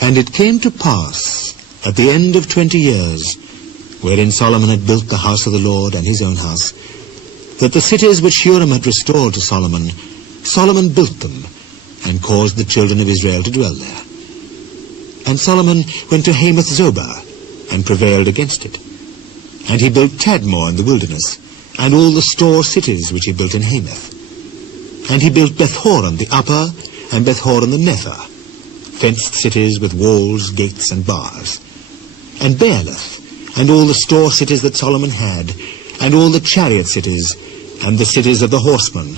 And it came to pass, at the end of 20 years, wherein Solomon had built the house of the Lord and his own house, that the cities which Huram had restored to Solomon, Solomon built them, and caused the children of Israel to dwell there. And Solomon went to Hamathzobah, and prevailed against it. And he built Tadmor in the wilderness, and all the store cities which he built in Hamath. And he built Bethhoron the upper, and Bethhoron the nether, fenced cities with walls, gates, and bars. And Baalath, and all the store cities that Solomon had, and all the chariot cities, and the cities of the horsemen,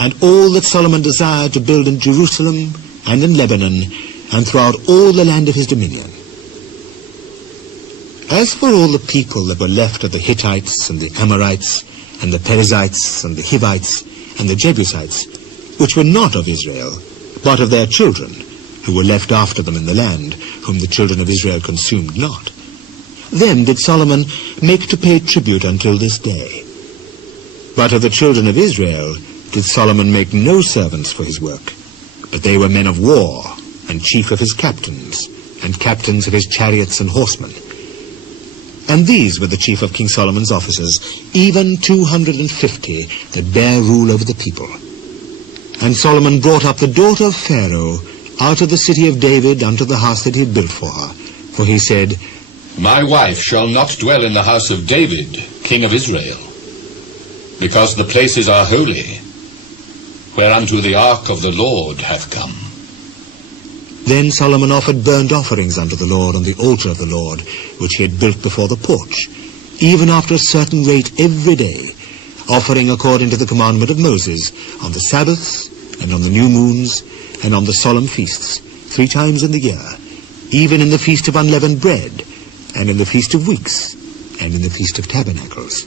and all that Solomon desired to build in Jerusalem, and in Lebanon, and throughout all the land of his dominion. As for all the people that were left of the Hittites, and the Amorites, and the Perizzites, and the Hivites, and the Jebusites, which were not of Israel, but of their children, who were left after them in the land, whom the children of Israel consumed not, them did Solomon make to pay tribute until this day. But of the children of Israel did Solomon make no servants for his work, but they were men of war, and chief of his captains, and captains of his chariots and horsemen. And these were the chief of King Solomon's officers, even 250 that bare rule over the people. And Solomon brought up the daughter of Pharaoh out of the city of David unto the house that he had built for her. For he said, My wife shall not dwell in the house of David, king of Israel, because the places are holy, whereunto the ark of the Lord hath come. Then Solomon offered burnt offerings unto the Lord on the altar of the Lord, which he had built before the porch, even after a certain rate every day, offering according to the commandment of Moses, on the Sabbaths, and on the new moons, and on the solemn feasts, 3 times in the year, even in the feast of unleavened bread, and in the feast of weeks, and in the feast of tabernacles.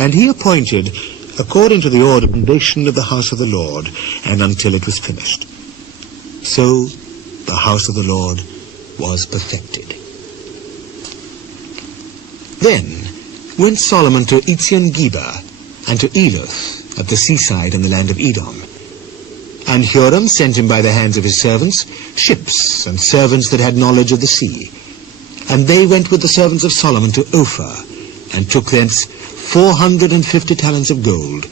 And he appointed, according to the ordination of the house of the Lord, and until it was finished. So the house of the Lord was perfected. Then went Solomon to Ezion-Geber, and to Eloth, at the seaside in the land of Edom. And Huram sent him by the hands of his servants ships, and servants that had knowledge of the sea. And they went with the servants of Solomon to Ophir, and took thence 450 talents of gold,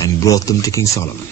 and brought them to King Solomon.